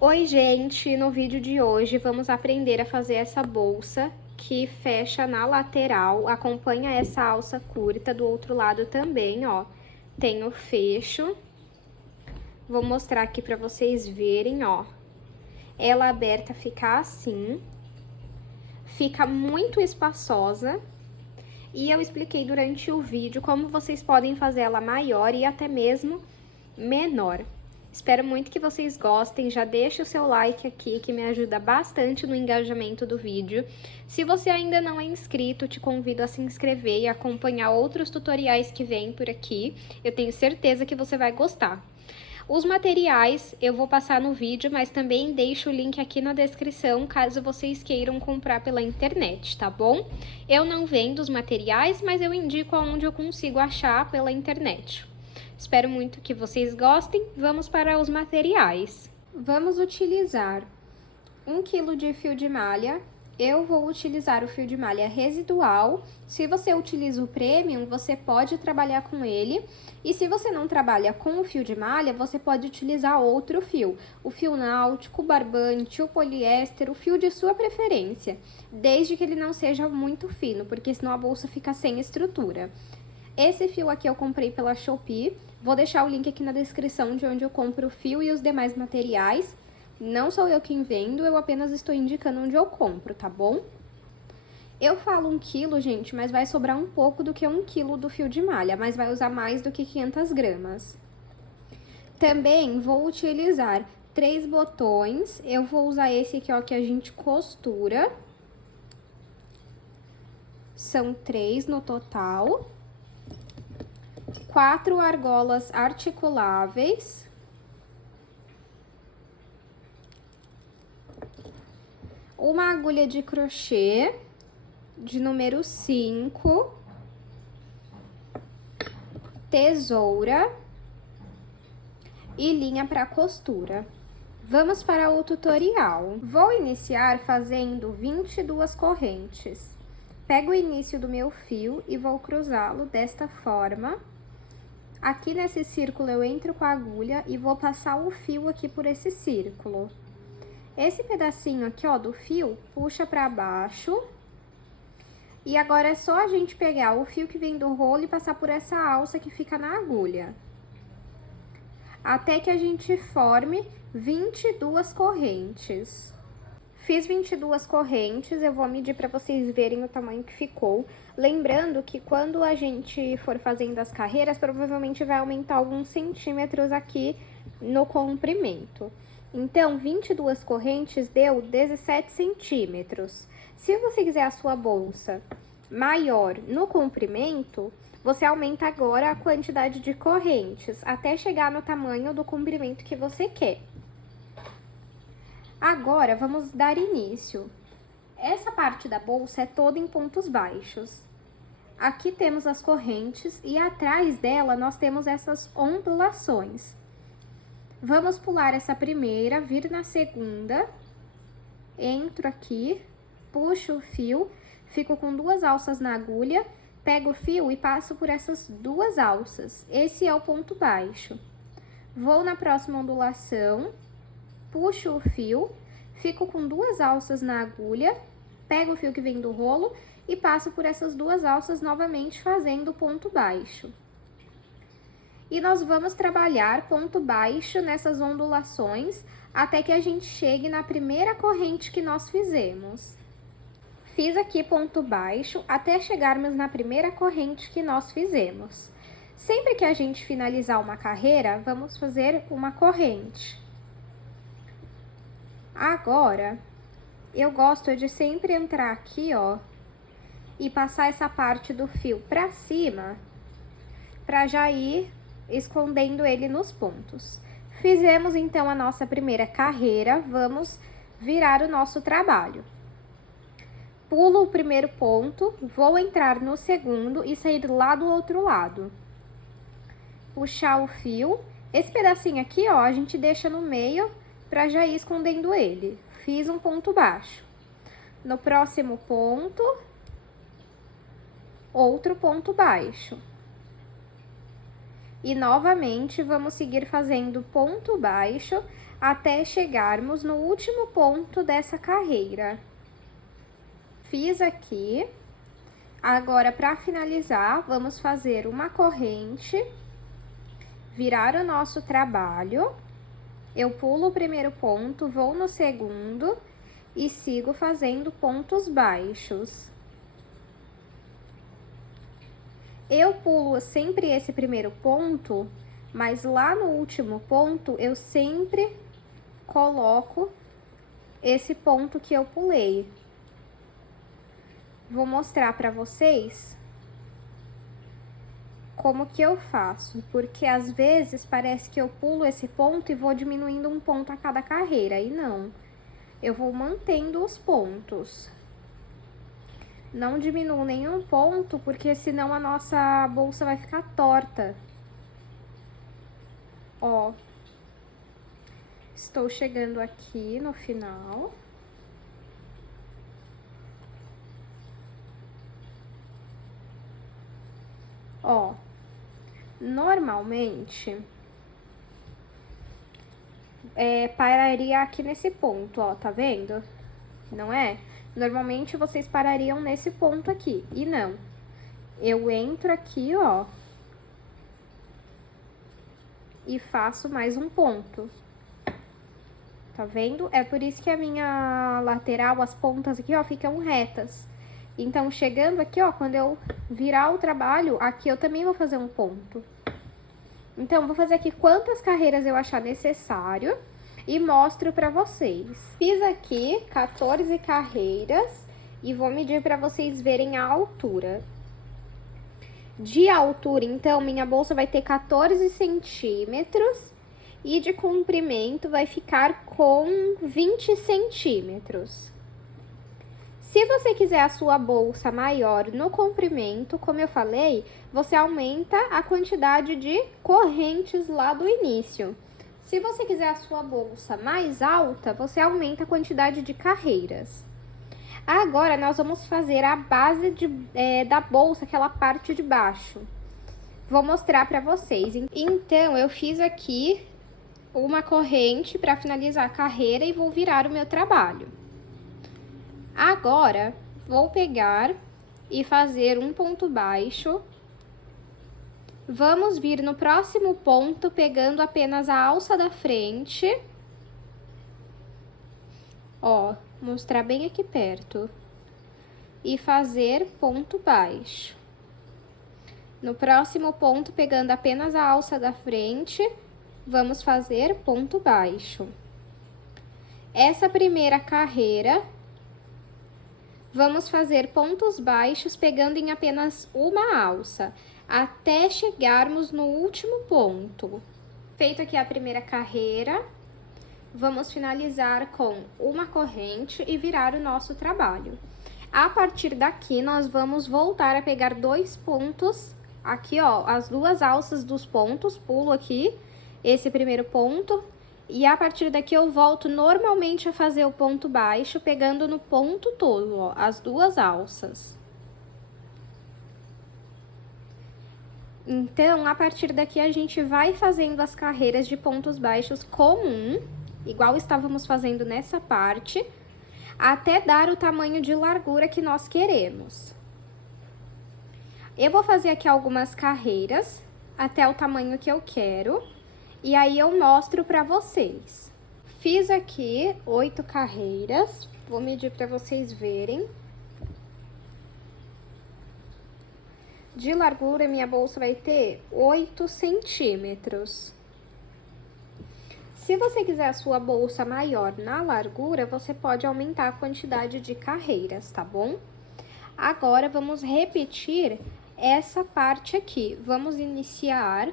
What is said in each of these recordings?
Oi, gente! No vídeo de hoje vamos aprender a fazer essa bolsa que fecha na lateral, acompanha essa alça curta do outro lado também, ó. Tem o fecho. Vou mostrar aqui pra vocês verem, ó. Ela aberta fica assim. Fica muito espaçosa. E eu expliquei durante o vídeo como vocês podem fazer ela maior e até mesmo menor. Espero muito que vocês gostem, já deixa o seu like aqui, que me ajuda bastante no engajamento do vídeo. Se você ainda não é inscrito, te convido a se inscrever e acompanhar outros tutoriais que vêm por aqui. Eu tenho certeza que você vai gostar. Os materiais eu vou passar no vídeo, mas também deixo o link aqui na descrição, caso vocês queiram comprar pela internet, tá bom? Eu não vendo os materiais, mas eu indico aonde eu consigo achar pela internet. Espero muito que vocês gostem. Vamos para os materiais. Vamos utilizar 1 kg de fio de malha. Eu vou utilizar o fio de malha residual. Se você utiliza o premium, você pode trabalhar com ele. E se você não trabalha com o fio de malha, você pode utilizar outro fio. O fio náutico, o barbante, o poliéster, o fio de sua preferência. Desde que ele não seja muito fino, porque senão a bolsa fica sem estrutura. Esse fio aqui eu comprei pela Shopee. Vou deixar o link aqui na descrição de onde eu compro o fio e os demais materiais. Não sou eu quem vendo, eu apenas estou indicando onde eu compro, tá bom? Eu falo 1 kg, gente, mas vai sobrar um pouco do que 1 kg do fio de malha, mas vai usar mais do que 500 gramas. Também vou utilizar 3 botões. Eu vou usar esse aqui, ó, que a gente costura. São 3 no total. 4 argolas articuláveis. Uma agulha de crochê de número 5. Tesoura. E linha para costura. Vamos para o tutorial. Vou iniciar fazendo 22 correntes. Pego o início do meu fio e vou cruzá-lo desta forma. Aqui nesse círculo eu entro com a agulha e vou passar o fio aqui por esse círculo. Esse pedacinho aqui, ó, do fio, puxa pra baixo. E agora é só a gente pegar o fio que vem do rolo e passar por essa alça que fica na agulha. Até que a gente forme 22 correntes. Fiz 22 correntes, eu vou medir para vocês verem o tamanho que ficou. Lembrando que quando a gente for fazendo as carreiras, provavelmente vai aumentar alguns centímetros aqui no comprimento. Então, 22 correntes deu 17 centímetros. Se você quiser a sua bolsa maior no comprimento, você aumenta agora a quantidade de correntes, até chegar no tamanho do comprimento que você quer. Agora, vamos dar início. Essa parte da bolsa é toda em pontos baixos. Aqui temos as correntes e atrás dela nós temos essas ondulações. Vamos pular essa primeira, vir na segunda, entro aqui, puxo o fio, fico com 2 alças na agulha, pego o fio e passo por essas 2 alças. Esse é o ponto baixo. Vou na próxima ondulação, puxo o fio, fico com 2 alças na agulha, pego o fio que vem do rolo e passo por essas 2 alças novamente fazendo ponto baixo. E nós vamos trabalhar ponto baixo nessas ondulações até que a gente chegue na primeira corrente que nós fizemos. Fiz aqui ponto baixo até chegarmos na primeira corrente que nós fizemos. Sempre que a gente finalizar uma carreira, vamos fazer uma corrente. Agora, eu gosto de sempre entrar aqui, ó, e passar essa parte do fio pra cima, pra já ir escondendo ele nos pontos. Fizemos, então, a nossa primeira carreira, vamos virar o nosso trabalho. Pulo o primeiro ponto, vou entrar no segundo e sair lá do outro lado. Puxar o fio. Esse pedacinho aqui, ó, a gente deixa no meio pra já ir escondendo ele. Fiz um ponto baixo. No próximo ponto, outro ponto baixo. E novamente vamos seguir fazendo ponto baixo até chegarmos no último ponto dessa carreira. Fiz aqui. Agora, para finalizar, vamos fazer uma corrente, virar o nosso trabalho. Eu pulo o primeiro ponto, vou no segundo e sigo fazendo pontos baixos. Eu pulo sempre esse primeiro ponto, mas lá no último ponto eu sempre coloco esse ponto que eu pulei. Vou mostrar para vocês como que eu faço, porque às vezes parece que eu pulo esse ponto e vou diminuindo um ponto a cada carreira, e não. Eu vou mantendo os pontos. Não diminuo nenhum ponto, porque senão a nossa bolsa vai ficar torta. Ó. Estou chegando aqui no final. Ó, normalmente, pararia aqui nesse ponto, ó, tá vendo? Não é? Normalmente, vocês parariam nesse ponto aqui, e não. Eu entro aqui, ó, e faço mais um ponto. Tá vendo? É por isso que a minha lateral, as pontas aqui, ó, ficam retas. Então, chegando aqui, ó, quando eu virar o trabalho, aqui eu também vou fazer um ponto. Então, vou fazer aqui quantas carreiras eu achar necessário e mostro pra vocês. Fiz aqui 14 carreiras e vou medir pra vocês verem a altura. De altura, então, minha bolsa vai ter 14 centímetros e de comprimento vai ficar com 20 centímetros. Se você quiser a sua bolsa maior no comprimento, como eu falei, você aumenta a quantidade de correntes lá do início. Se você quiser a sua bolsa mais alta, você aumenta a quantidade de carreiras. Agora, nós vamos fazer a base da bolsa, aquela parte de baixo. Vou mostrar para vocês. Então, eu fiz aqui uma corrente para finalizar a carreira e vou virar o meu trabalho. Agora, vou pegar e fazer um ponto baixo. Vamos vir no próximo ponto, pegando apenas a alça da frente. Ó, mostrar bem aqui perto. E fazer ponto baixo. No próximo ponto, pegando apenas a alça da frente, vamos fazer ponto baixo. Essa primeira carreira, vamos fazer pontos baixos pegando em apenas uma alça, até chegarmos no último ponto. Feito aqui a primeira carreira, vamos finalizar com uma corrente e virar o nosso trabalho. A partir daqui, nós vamos voltar a pegar dois pontos, aqui ó, as duas alças dos pontos, pulo aqui, esse primeiro ponto, e a partir daqui eu volto normalmente a fazer o ponto baixo, pegando no ponto todo, ó, as duas alças. Então, a partir daqui a gente vai fazendo as carreiras de pontos baixos comum, igual estávamos fazendo nessa parte, até dar o tamanho de largura que nós queremos. Eu vou fazer aqui algumas carreiras até o tamanho que eu quero. E aí, eu mostro pra vocês. Fiz aqui 8 carreiras. Vou medir pra vocês verem. De largura, minha bolsa vai ter 8 centímetros. Se você quiser a sua bolsa maior na largura, você pode aumentar a quantidade de carreiras, tá bom? Agora, vamos repetir essa parte aqui. Vamos iniciar.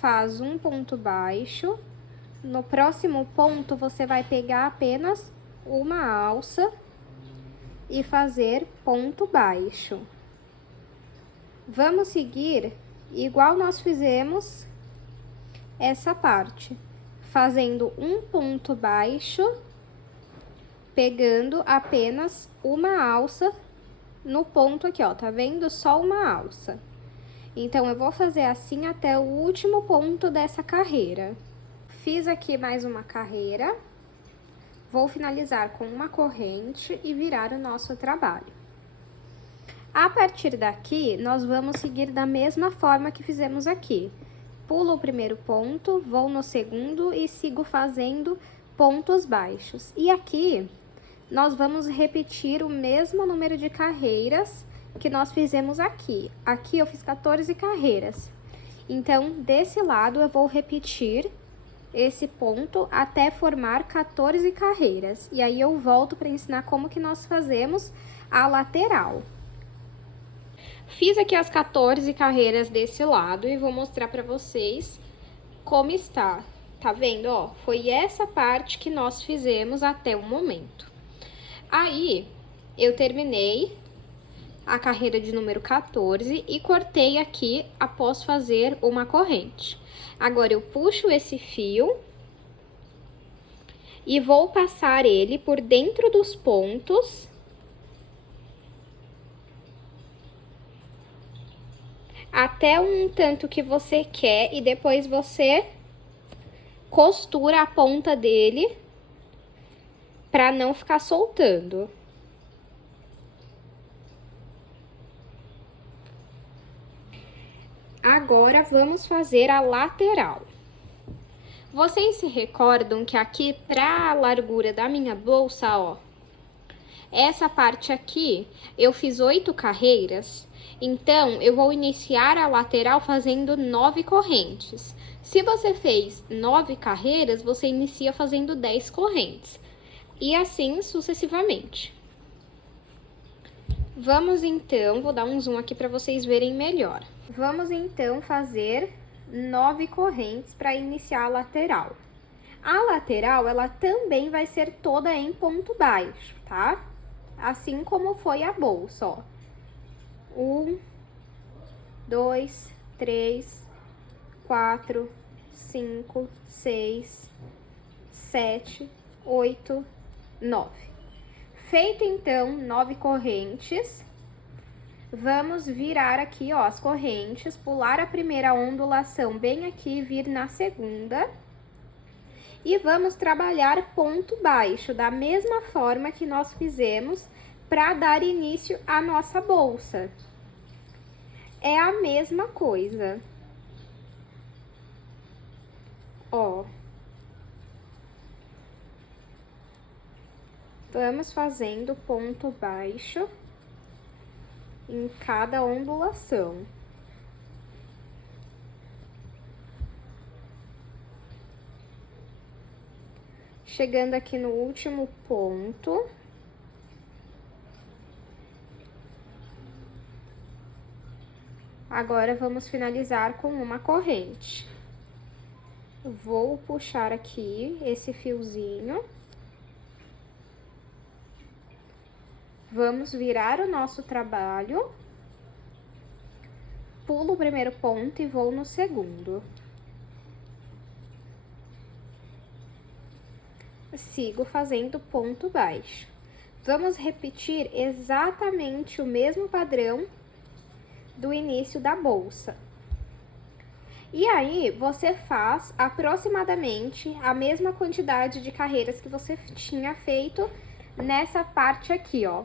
Faz um ponto baixo. No próximo ponto, você vai pegar apenas uma alça e fazer ponto baixo. Vamos seguir igual nós fizemos essa parte, fazendo um ponto baixo, pegando apenas uma alça no ponto aqui, ó, tá vendo? Só uma alça. Então, eu vou fazer assim até o último ponto dessa carreira. Fiz aqui mais uma carreira, vou finalizar com uma corrente e virar o nosso trabalho. A partir daqui, nós vamos seguir da mesma forma que fizemos aqui. Pulo o primeiro ponto, vou no segundo e sigo fazendo pontos baixos. E aqui, nós vamos repetir o mesmo número de carreiras que nós fizemos aqui. Aqui eu fiz 14 carreiras. Então, desse lado, eu vou repetir esse ponto até formar 14 carreiras. E aí, eu volto para ensinar como que nós fazemos a lateral. Fiz aqui as 14 carreiras desse lado e vou mostrar para vocês como está. Tá vendo, ó? Foi essa parte que nós fizemos até o momento. Aí, eu terminei a carreira de número 14 e cortei aqui após fazer uma corrente. Agora, eu puxo esse fio e vou passar ele por dentro dos pontos até um tanto que você quer e depois você costura a ponta dele para não ficar soltando. Agora, vamos fazer a lateral. Vocês se recordam que aqui, para a largura da minha bolsa, ó, essa parte aqui, eu fiz 8 carreiras, então, eu vou iniciar a lateral fazendo 9 correntes. Se você fez 9 carreiras, você inicia fazendo 10 correntes. E assim sucessivamente. Vamos então, vou dar um zoom aqui para vocês verem melhor. Vamos então fazer 9 correntes para iniciar a lateral. A lateral, ela também vai ser toda em ponto baixo, tá? Assim como foi a bolsa, ó. 1, 2, 3, 4, 5, 6, 7, 8, 9. Feito então 9 correntes, vamos virar aqui, ó, as correntes, pular a primeira ondulação bem aqui e vir na segunda. E vamos trabalhar ponto baixo, da mesma forma que nós fizemos para dar início à nossa bolsa. É a mesma coisa. Ó. Vamos fazendo ponto baixo em cada ondulação. Chegando aqui no último ponto. Agora, vamos finalizar com uma corrente. Vou puxar aqui esse fiozinho. Vamos virar o nosso trabalho. Pulo o primeiro ponto e vou no segundo. Sigo fazendo ponto baixo. Vamos repetir exatamente o mesmo padrão do início da bolsa. E aí, você faz aproximadamente a mesma quantidade de carreiras que você tinha feito nessa parte aqui, ó.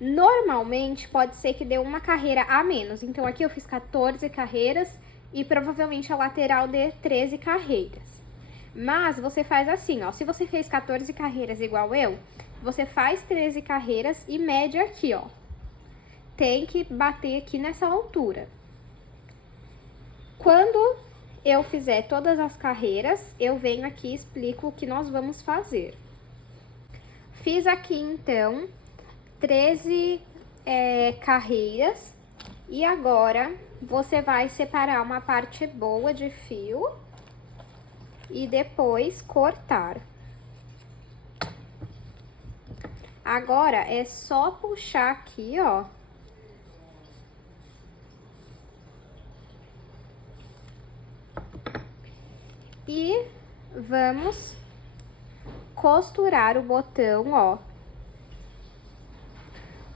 Normalmente, pode ser que dê uma carreira a menos. Então, aqui eu fiz 14 carreiras e provavelmente a lateral dê 13 carreiras. Mas, você faz assim, ó. Se você fez 14 carreiras igual eu, você faz 13 carreiras e mede aqui, ó. Tem que bater aqui nessa altura. Quando eu fizer todas as carreiras, eu venho aqui e explico o que nós vamos fazer. Fiz aqui, então, 13 carreiras. E agora, você vai separar uma parte boa de fio e depois cortar. Agora, é só puxar aqui, ó. E vamos costurar o botão, ó.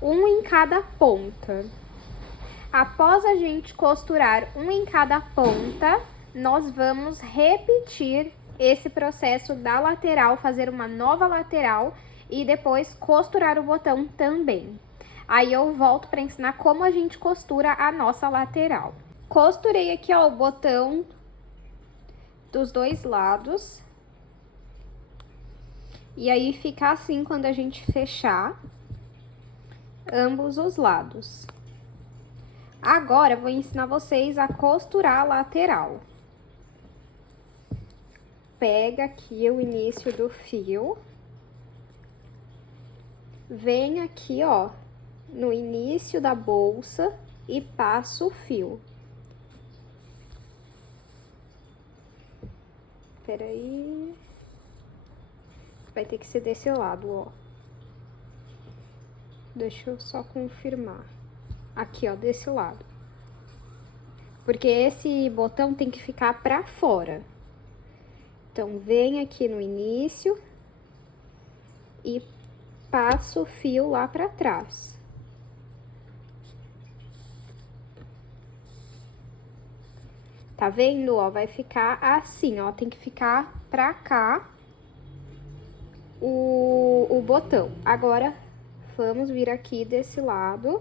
Um em cada ponta. Após a gente costurar um em cada ponta, nós vamos repetir esse processo da lateral, fazer uma nova lateral e depois costurar o botão também. Aí eu volto para ensinar como a gente costura a nossa lateral. Costurei aqui, ó, o botão dos dois lados. E aí fica assim quando a gente fechar ambos os lados. Agora, eu vou ensinar vocês a costurar a lateral. Pega aqui o início do fio. Vem aqui, ó, no início da bolsa e passa o fio. Peraí. Vai ter que ser desse lado, ó. Deixa eu só confirmar. Aqui, ó, desse lado. Porque esse botão tem que ficar pra fora. Então, vem aqui no início e passa o fio lá pra trás. Tá vendo, ó? Vai ficar assim, ó. Tem que ficar pra cá o botão. Agora, vamos vir aqui desse lado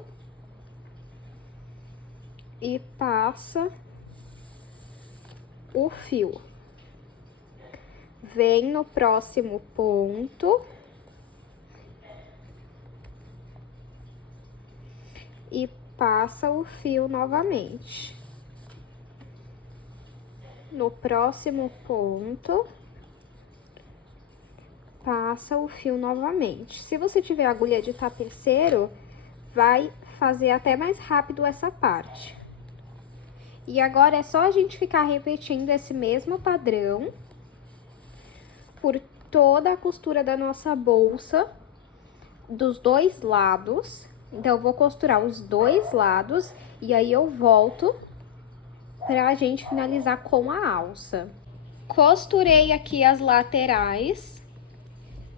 e passa o fio. Vem no próximo ponto e passa o fio novamente. No próximo ponto, passa o fio novamente. Se você tiver agulha de tapeceiro, vai fazer até mais rápido essa parte. E agora é só a gente ficar repetindo esse mesmo padrão por toda a costura da nossa bolsa, dos dois lados. Então, eu vou costurar os dois lados e aí eu volto pra gente finalizar com a alça. Costurei aqui as laterais.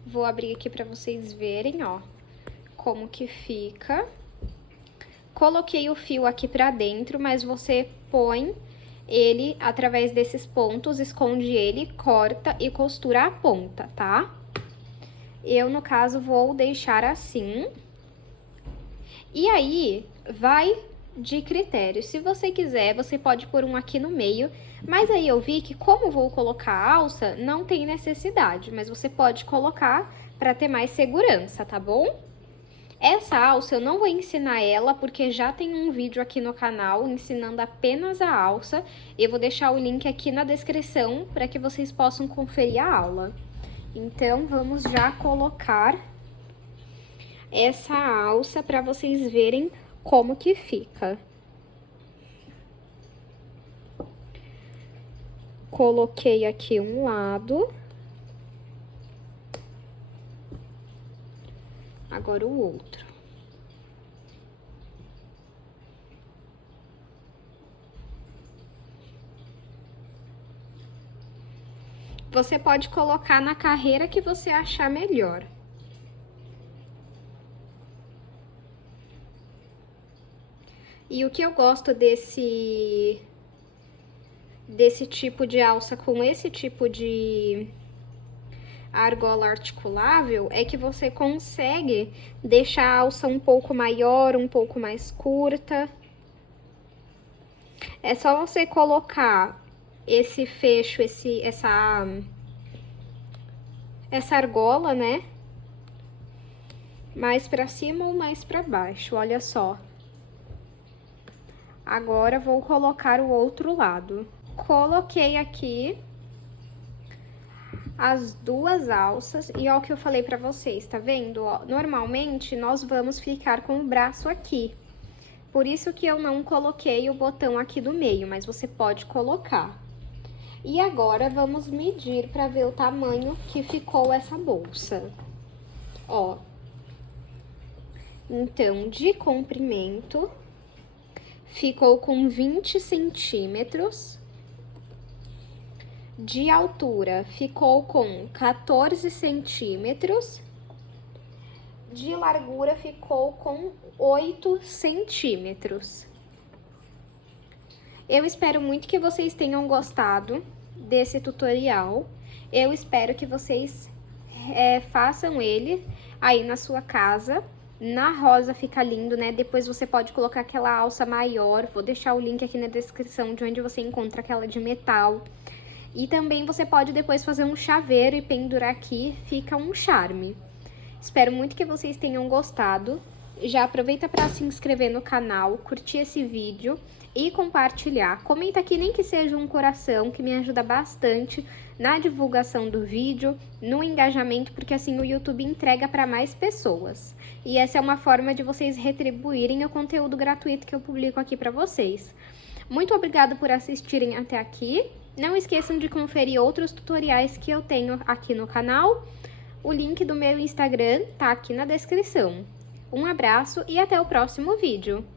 Vou abrir aqui pra vocês verem, ó, como que fica. Coloquei o fio aqui pra dentro, mas você põe ele através desses pontos, esconde ele, corta e costura a ponta, tá? Eu, no caso, vou deixar assim. E aí, vai de critério. Se você quiser, você pode pôr um aqui no meio, mas aí eu vi que como vou colocar a alça, não tem necessidade, mas você pode colocar para ter mais segurança, tá bom? Essa alça eu não vou ensinar ela, porque já tem um vídeo aqui no canal ensinando apenas a alça. Eu vou deixar o link aqui na descrição para que vocês possam conferir a aula. Então, vamos já colocar essa alça para vocês verem como que fica. Coloquei aqui um lado. Agora o outro. Você pode colocar na carreira que você achar melhor. E o que eu gosto desse tipo de alça com esse tipo de argola articulável é que você consegue deixar a alça um pouco maior, um pouco mais curta. É só você colocar esse fecho, essa argola, né? Mais pra cima ou mais pra baixo, olha só. Agora, vou colocar o outro lado. Coloquei aqui as duas alças e ó o que eu falei pra vocês, tá vendo? Ó, normalmente, nós vamos ficar com o braço aqui. Por isso que eu não coloquei o botão aqui do meio, mas você pode colocar. E agora, vamos medir pra ver o tamanho que ficou essa bolsa. Ó. Então, de comprimento, ficou com 20 centímetros. De altura, ficou com 14 centímetros. De largura, ficou com 8 centímetros. Eu espero muito que vocês tenham gostado desse tutorial. Eu espero que vocês façam ele aí na sua casa. Na rosa fica lindo, né? Depois você pode colocar aquela alça maior. Vou deixar o link aqui na descrição de onde você encontra aquela de metal. E também você pode depois fazer um chaveiro e pendurar aqui, fica um charme. Espero muito que vocês tenham gostado. Já aproveita para se inscrever no canal, curtir esse vídeo e compartilhar. Comenta aqui nem que seja um coração, que me ajuda bastante na divulgação do vídeo, no engajamento, porque assim o YouTube entrega para mais pessoas. E essa é uma forma de vocês retribuírem o conteúdo gratuito que eu publico aqui para vocês. Muito obrigada por assistirem até aqui. Não esqueçam de conferir outros tutoriais que eu tenho aqui no canal. O link do meu Instagram tá aqui na descrição. Um abraço e até o próximo vídeo!